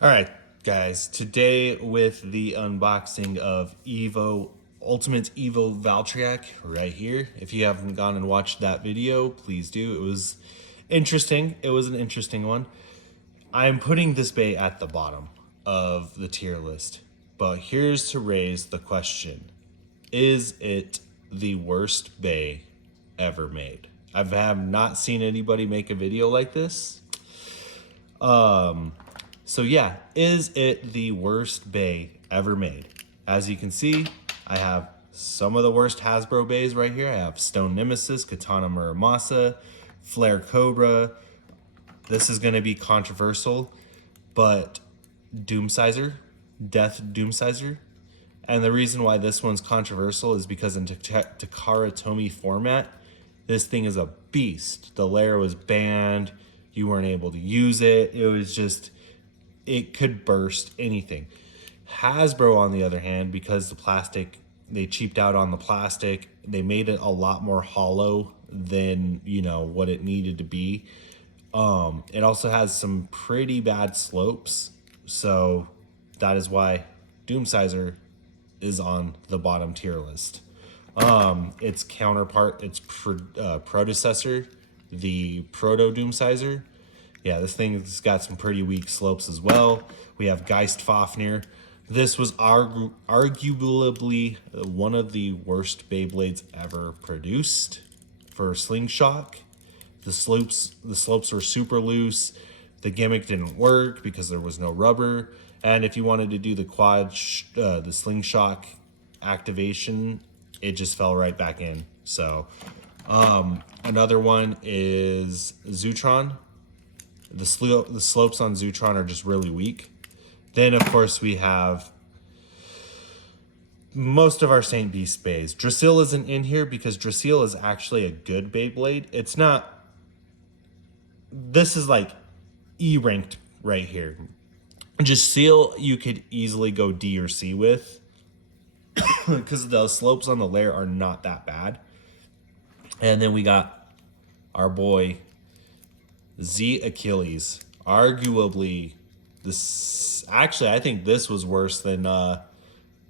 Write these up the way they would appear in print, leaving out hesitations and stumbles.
All right, guys, today with the unboxing of Ultimate Evo Valtryek right here. If you haven't gone and watched that video, please do. It was interesting. It was an interesting one. I'm putting this bay at the bottom of the tier list, but here's to raise the question. Is it the worst bay ever made? I have not seen anybody make a video like this. So yeah, is it the worst bay ever made? As you can see, I have some of the worst Hasbro bays right here. I have Stone Nemesis, Katana Muramasa, Flare Cobra. This is gonna be controversial, but Doomsizer, Death Doomsizer. And the reason why this one's controversial is because in Takara Tomy format, this thing is a beast. The layer was banned. You weren't able to use it. It was just, it could burst anything. Hasbro, on the other hand, because the plastic, they cheaped out on the plastic, they made it a lot more hollow than, what it needed to be. It also has some pretty bad slopes. So that is why Doomsizer is on the bottom tier list. Its counterpart, its predecessor, the Proto Doomsizer. Yeah, this thing's got some pretty weak slopes as well. We have Geist Fafnir. This was arguably one of the worst Beyblades ever produced for Slingshot. The slopes were super loose. The gimmick didn't work because there was no rubber. And if you wanted to do the the Slingshot activation, it just fell right back in. So another one is Zutron. The slopes on Zutron are just really weak. Then, of course, we have most of our Saint Beast bays. Drasil isn't in here because Drasil is actually a good Beyblade. It's not... This is like E-ranked right here. Drasil, you could easily go D or C with because the slopes on the layer are not that bad. And then we got our boy Z Achilles, arguably this. Actually, I think this was worse than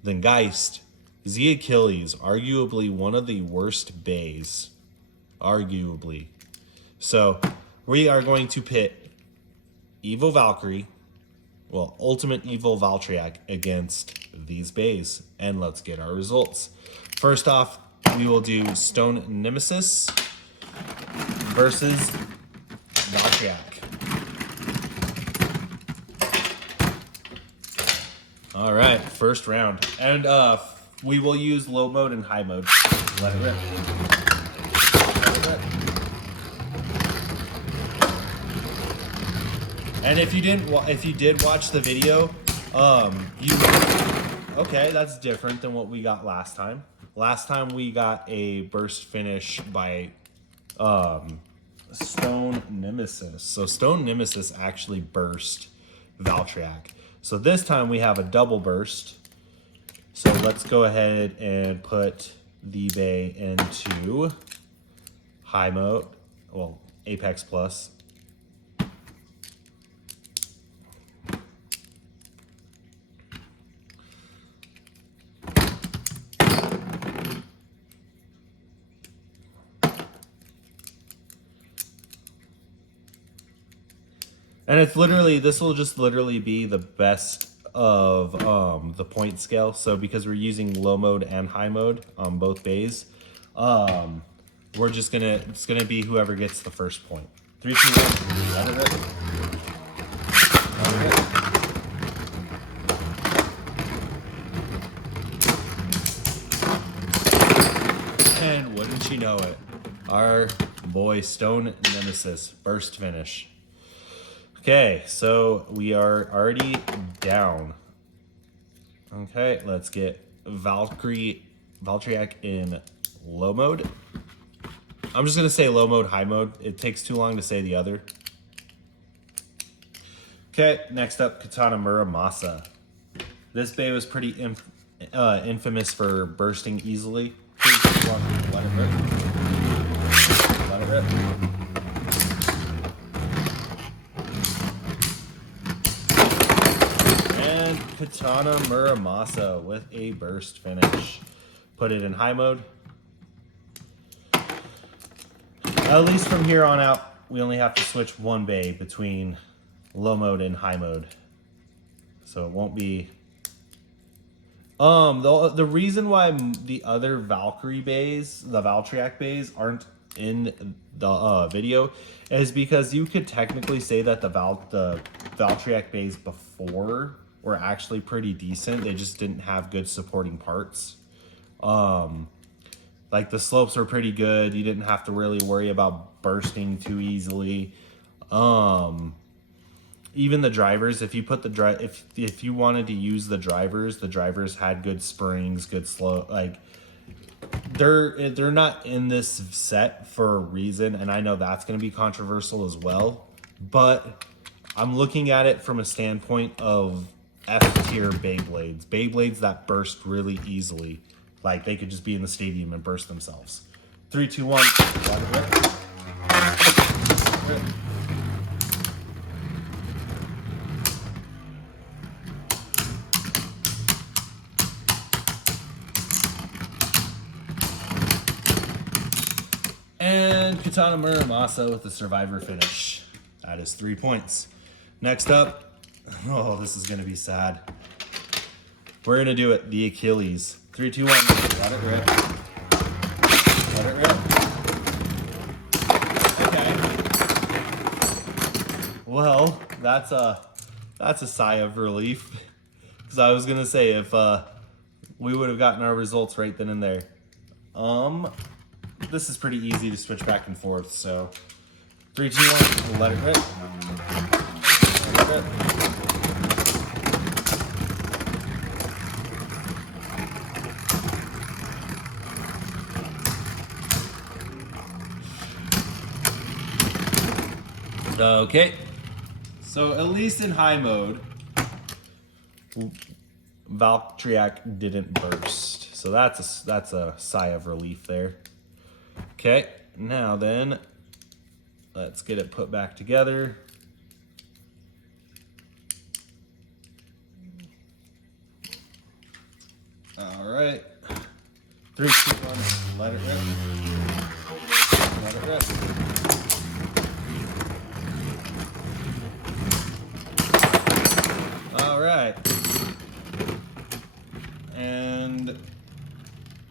Geist. Z Achilles, arguably one of the worst bays, arguably. So we are going to pit Evo Valkyrie, Ultimate Evo Valtryek against these bays, and let's get our results. First off, we will do Stone Nemesis versus Valtryek. All right, first round. And we will use low mode and high mode. Let it rip. And if you did watch the video, okay, that's different than what we got last time. Last time we got a burst finish by Stone Nemesis. So Stone Nemesis actually burst Valtryek. So this time we have a double burst. So let's go ahead and put the bay into high mode, Apex Plus. And it's literally, this will just literally be the best of the point scale. So because we're using low mode and high mode on both bays, it's gonna be whoever gets the first point. 3, 2, 1, let it rip. And wouldn't you know it, our boy Stone Nemesis burst finish. Okay, so we are already down. Okay, let's get Valtryek in low mode. I'm just gonna say low mode, high mode. It takes too long to say the other. Okay, next up, Katana Muramasa. This bay was pretty infamous for bursting easily. Let it rip. Let it rip. Katana Muramasa with a burst finish. Put it in high mode. At least from here on out, we only have to switch one bay between low mode and high mode. So it won't be... the reason why the other Valkyrie bays, the Valtryek bays, aren't in the video is because you could technically say that the Valtryek bays before were actually pretty decent. They just didn't have good supporting parts. Like the slopes were pretty good. You didn't have to really worry about bursting too easily. Even the drivers, if you put the if you wanted to use the drivers had good springs, good slope. Like they're not in this set for a reason, and I know that's going to be controversial as well. But I'm looking at it from a standpoint of F-tier Beyblades, Beyblades that burst really easily. Like they could just be in the stadium and burst themselves. 3, 2, 1. Let it rip. Rip. And Katana Muramasa with the survivor finish. That is 3 points. Next up, oh, this is going to be sad. We're going to do it, the Achilles. 3, 2, 1. Let it rip. Let it rip. Okay. Well, that's a sigh of relief. Because I was going to say, if we would have gotten our results right then and there. This is pretty easy to switch back and forth, so 3, 2, 1, we'll let it rip. Let it rip. Okay, so at least in high mode, Valtryek didn't burst, so that's a sigh of relief there. Okay, now then, let's get it put back together. All right, 3, 2, 1, let it rip. Let it rip. All right, and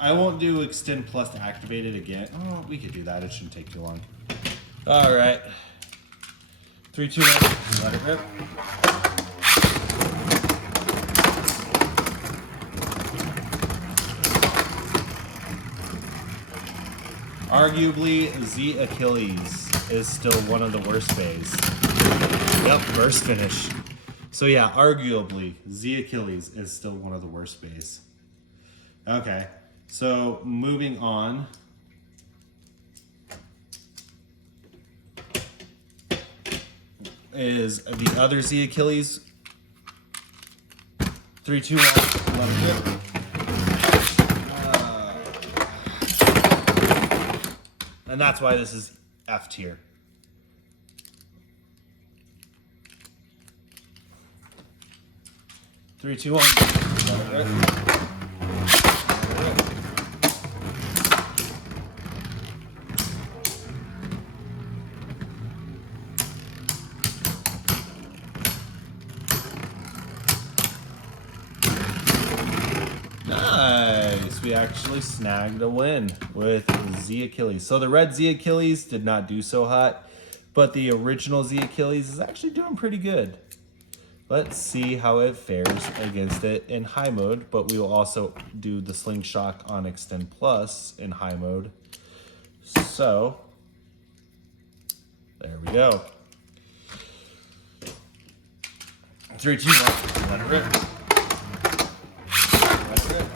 I won't do Extend Plus to activate it again. Oh, we could do that. It shouldn't take too long. All right. 3, 2, 1. Let it rip. Arguably, Z Achilles is still one of the worst bays. Yep, burst finish. So yeah, arguably, Z Achilles is still one of the worst bays. Okay. So moving on, is the other Z Achilles. 3, 2, 1, let it rip. And that's why this is F tier. Three, two, one. Let it rip. Nice, we actually snagged a win with Z Achilles. So the red Z Achilles did not do so hot, but the original Z Achilles is actually doing pretty good. Let's see how it fares against it in high mode, but we will also do the slingshot on Extend Plus in high mode. So, there we go. 3, 2, 1, let it rip. Let it rip.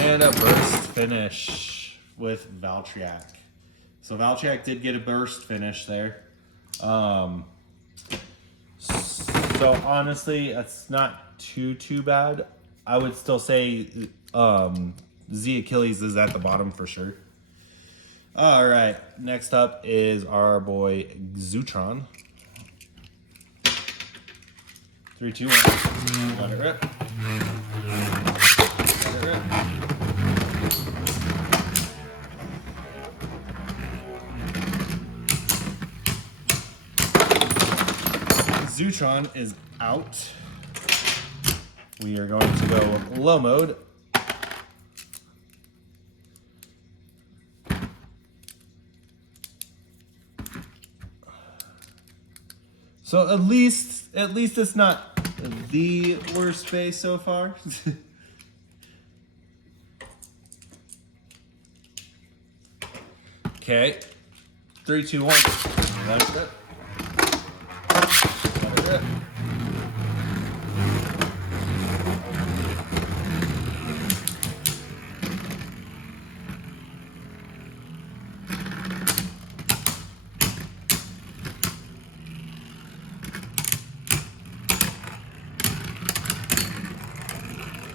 And a burst finish with Valtryek. So Valtryek did get a burst finish there. So honestly, that's not too bad. I would still say Z Achilles is at the bottom for sure. All right, next up is our boy Zootron. 3, 2, 1. Let it rip. Let it rip. Zootron is out. We are going to go low mode. So at least it's not the worst base so far. Okay. 3, 2, 1. Let it rip. Let it rip.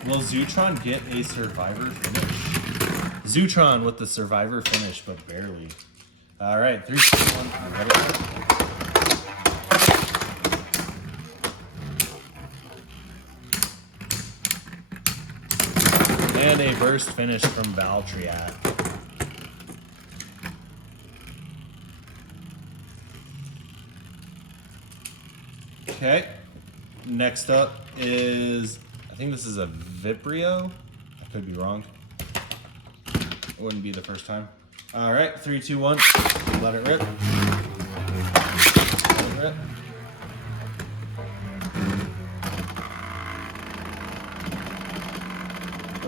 Will Zootron get a survivor finish? Zootron with the survivor finish, but barely. All right, 3, 2, 1. Let it rip. And a burst finish from Valtryek. Okay, next up is, I think this is a Vibrio. I could be wrong. It wouldn't be the first time. All right, 3, 2, 1. Let it rip. Let it rip.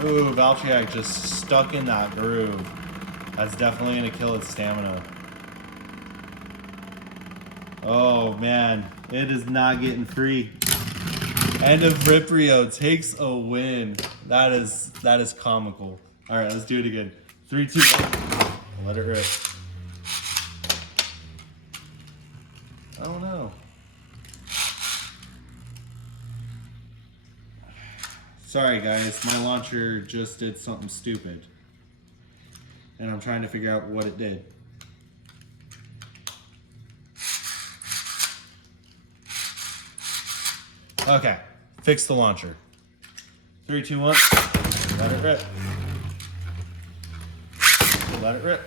Ooh, Valtryek just stuck in that groove. That's definitely gonna kill its stamina. Oh man, it is not getting free. And a Vibrio takes a win. That is comical. All right, let's do it again. 3, 2, 1. Let it rip. Oh no. Sorry guys, my launcher just did something stupid. And I'm trying to figure out what it did. Okay, fix the launcher. 3, 2, 1. Let it rip. Let it rip.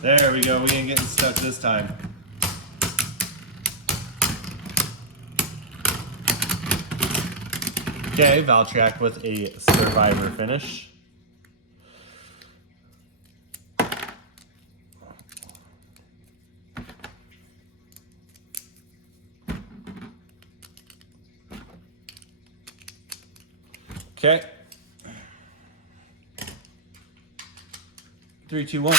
There we go. We ain't getting stuck this time. Okay, Valtryek with a survivor finish. Okay. 3, 2, 1.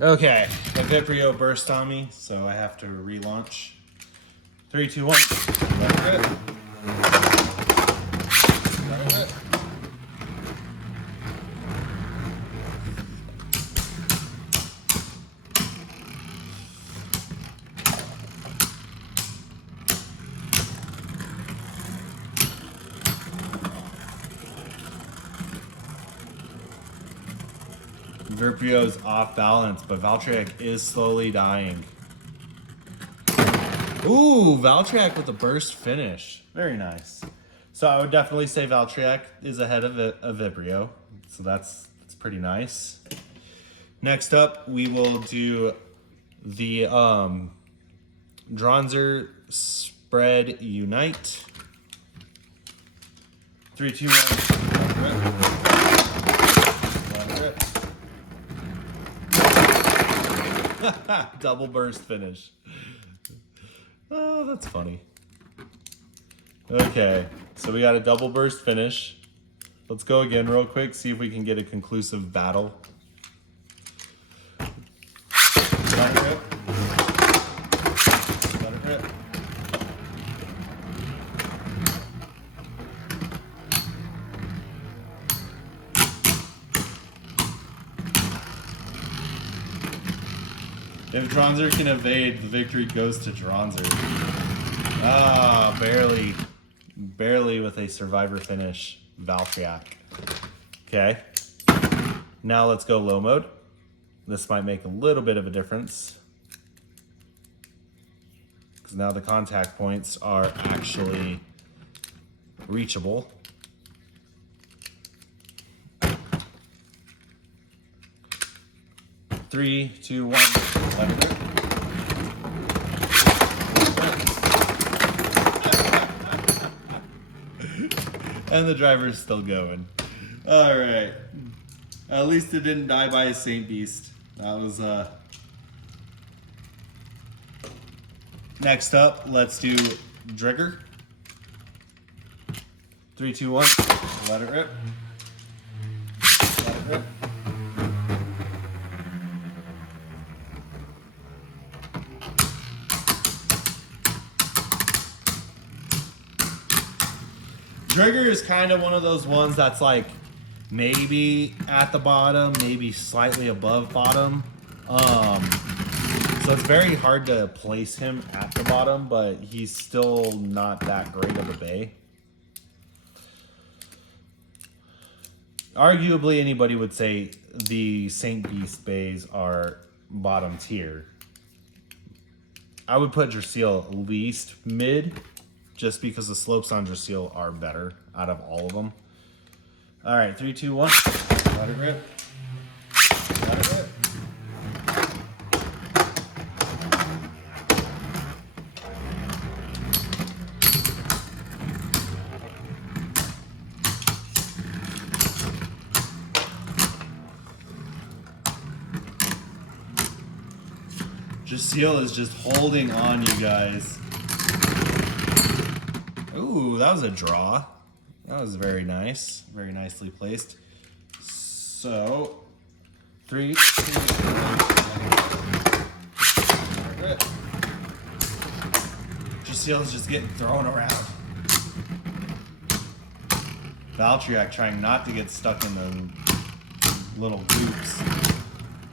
Okay, the Vibrio burst on me, so I have to relaunch. 3, 2, 1. Let it rip. Let it rip. Vibrio's off balance, but Valtryek is slowly dying. Ooh, Valtryek with a burst finish. Very nice. So I would definitely say Valtryek is ahead of a Vibrio. So that's pretty nice. Next up, we will do the Dronzer Spread Unite. 3, 2, 1. Double burst finish. Oh, that's funny. Okay, so we got a double burst finish. Let's go again real quick, see if we can get a conclusive battle. Let it rip. Let it rip. If Dronzer can evade, the victory goes to Dronzer. Ah, barely. Barely with a survivor finish, Valtryek. Okay. Now let's go low mode. This might make a little bit of a difference, because now the contact points are actually reachable. Three, two, one, let it rip. And the driver's still going. All right. At least it didn't die by a Saint Beast. That was Next up, let's do Drigger. 3, 2, 1. Let it rip. Let it rip. Drigger is kind of one of those ones that's like maybe at the bottom, maybe slightly above bottom. So it's very hard to place him at the bottom, but he's still not that great of a bay. Arguably, anybody would say the Saint Beast bays are bottom tier. I would put Drasil at least mid, just because the slopes on Drasil are better out of all of them. All right, 3, 2, 1. Let it rip. Let it rip. Drasil is just holding on, you guys. Ooh, that was a draw. That was very nice. Very nicely placed. So, 3, 2, 1. Drasil is just getting thrown around. Valtryek trying not to get stuck in the little loops.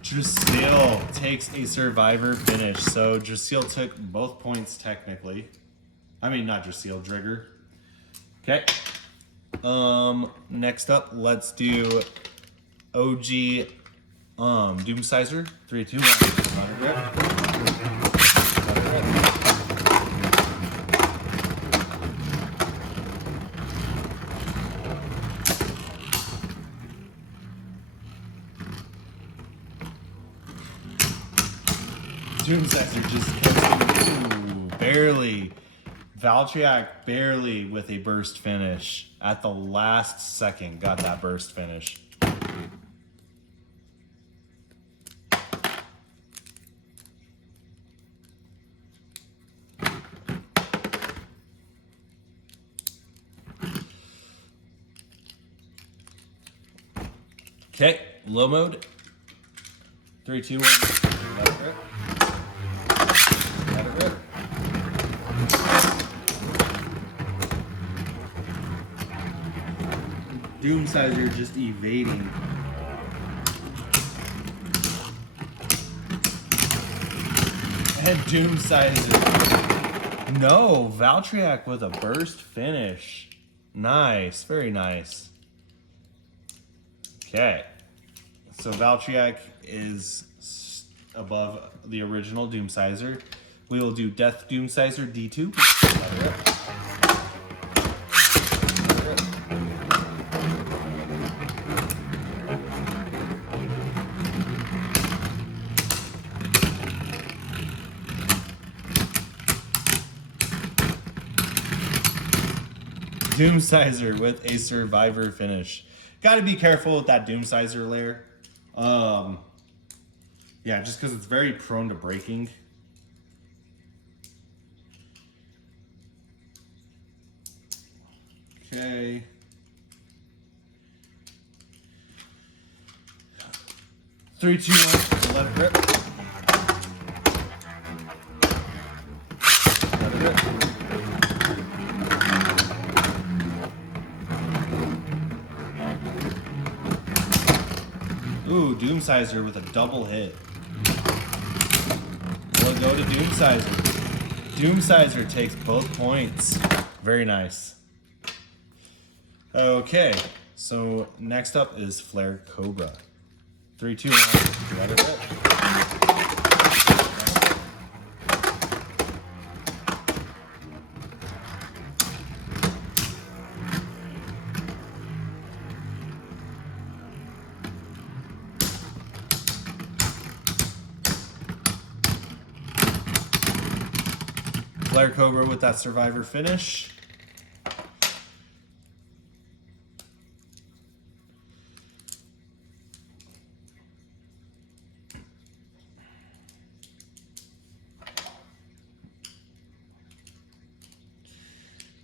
Drasil takes a survivor finish. So Drasil took both points technically. I mean, not Drasil, Drigger. Okay. Next up, let's do OG Doomsizer. 3, 2, 1. Let it rip. Let it rip. Doomsizer just ooh, barely. Valtryek barely with a burst finish. At the last second, got that burst finish. Okay, low mode. 3, 2, 1. Let it rip. Let it rip. Doomsizer just evading. And Doomsizer. No, Valtryek with a burst finish. Nice, very nice. Okay. So Valtryek is above the original Doomsizer. We will do Death Doomsizer D2. Let it rip. Doomsizer with a survivor finish. Got to be careful with that Doomsizer layer. Yeah, just because it's very prone to breaking. Okay. Three, two, one. Let it rip. Let it rip. Ooh, Doomsizer with a double hit. It'll go to Doomsizer. Doomsizer takes both points. Very nice. Okay, so next up is Flare Cobra. 3, 2, 1, let it rip. Flare Cobra with that Survivor finish.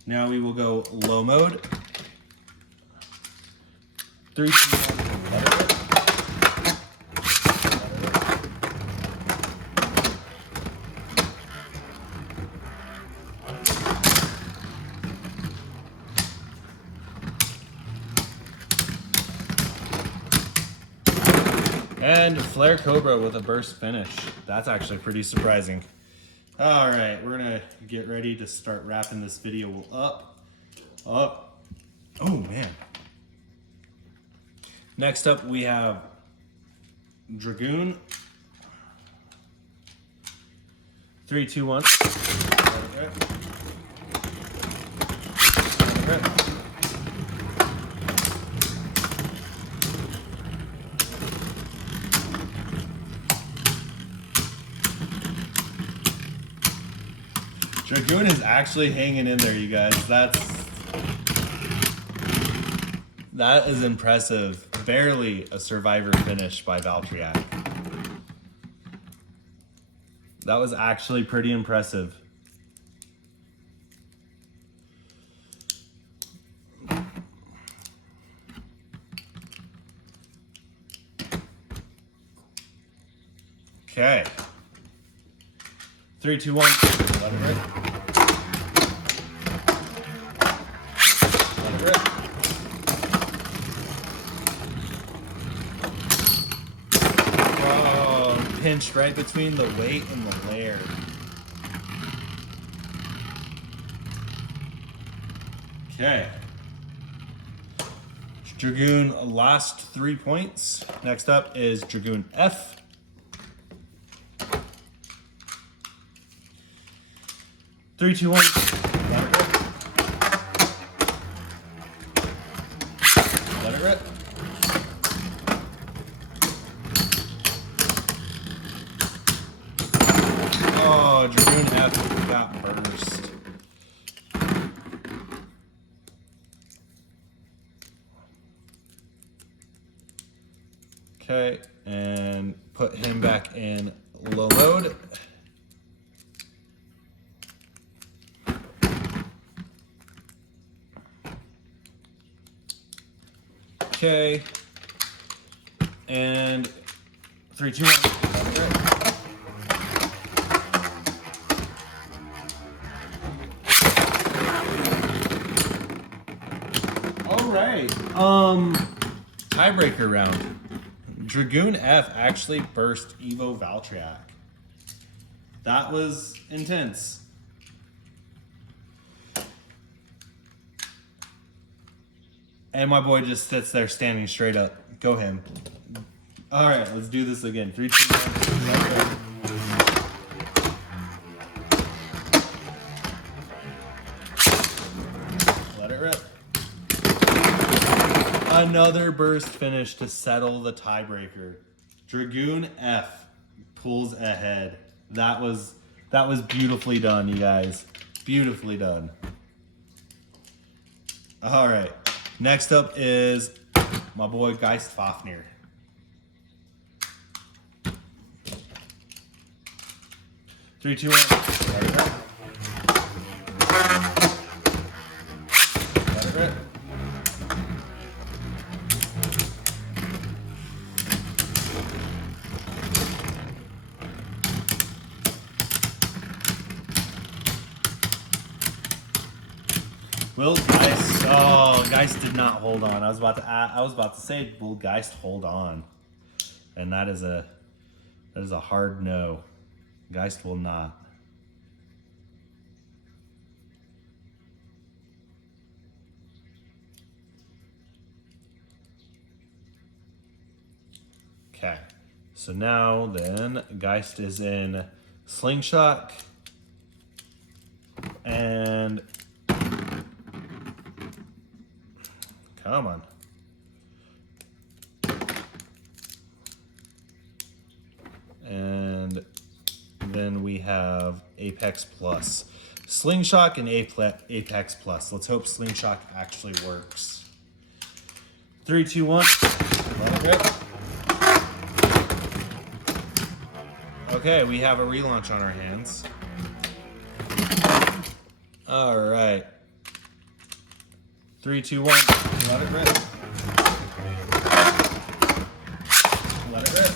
Now we will go low mode. 3, 2, 1, let it rip. And Flare Cobra with a burst finish. That's actually pretty surprising. All right, we're gonna get ready to start wrapping this video up. Oh man. Next up we have Dragoon. 3, 2, 1. Let it rip. Let it rip. Dragoon is actually hanging in there, you guys. That is impressive. Barely a Survivor finish by Valtryek. That was actually pretty impressive. Okay. 3, 2, 1. Let it rip. Let it rip. Oh, pinched right between the weight and the layer. Okay. Dragoon last 3 points. Next up is Dragoon F. 3, 2, 1. Let it rip. Oh, Dragoon F got burst. Okay, and put him back in low mode. Okay, and 3, 2, 1. All right. Tiebreaker round. Dragoon F actually burst Evo Valtryek. That was intense. And my boy just sits there standing straight up. Go him. All right, let's do this again. 3, 2, 1. Let it rip. Another burst finish to settle the tiebreaker. Dragoon F pulls ahead. That was beautifully done, you guys. Beautifully done. All right. Next up is my boy Geist Fafnir. 3, 2, 1. Let it rip. Let it rip. Will Geist? Oh, Geist did not hold on. I was about to say, will Geist hold on? And that is a hard no. Geist will not. Okay, so now then Geist is in Slingshot, and come on. And then we have Apex Plus. Slingshot and Apex Plus. Let's hope Slingshot actually works. 3, 2, 1. Let it rip. Okay, we have a relaunch on our hands. All right. 3, 2, 1. Let it rip. Let it rip.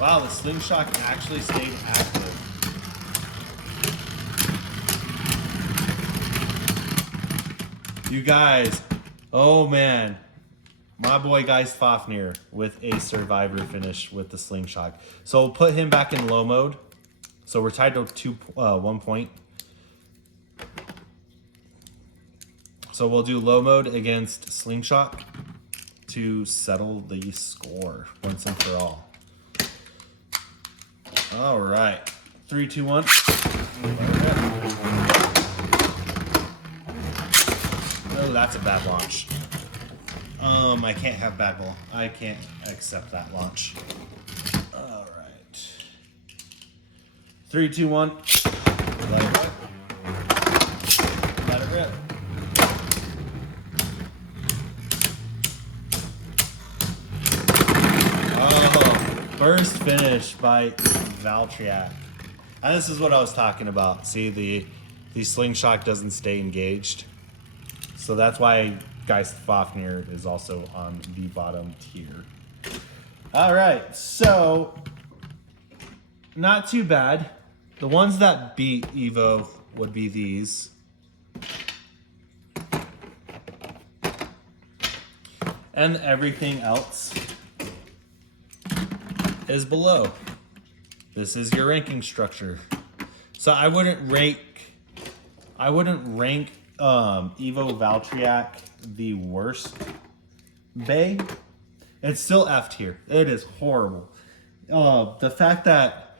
Wow, the Slingshot actually stayed active. You guys, oh man. My boy Geist Fafnir with a survivor finish with the Slingshot. So we'll put him back in low mode. So we're tied to 1 point. So we'll do low mode against Slingshot to settle the score once and for all. All right, 3, 2, 1. Oh, that's a bad launch. I can't have bad ball. I can't accept that launch. All right. 3, 2, 1. Let it rip. Let it rip. Oh, first finish by Valtryek. And this is what I was talking about. See, the Slingshot doesn't stay engaged. So that's why Geist Fafnir is also on the bottom tier. All right, so not too bad. The ones that beat Evo would be these. And everything else is below. This is your ranking structure. So I wouldn't rank Evo Valtryek the worst bay. It's still F tier. It is horrible. The fact that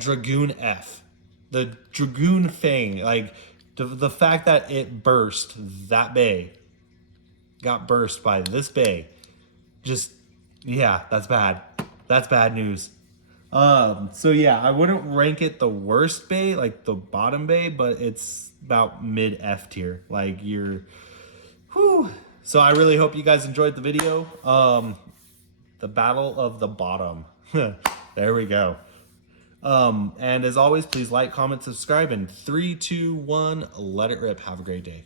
Dragoon F, the Dragoon Fang, like the fact that it burst, that bay got burst by this bay, just, yeah, that's bad. That's bad news. So yeah, I wouldn't rank it the worst bay, like the bottom bay, but it's about mid F tier. Like you're, whew. So I really hope you guys enjoyed the video. The battle of the bottom. There we go. And as always, please like, comment, subscribe, and 3, 2, 1, let it rip. Have a great day.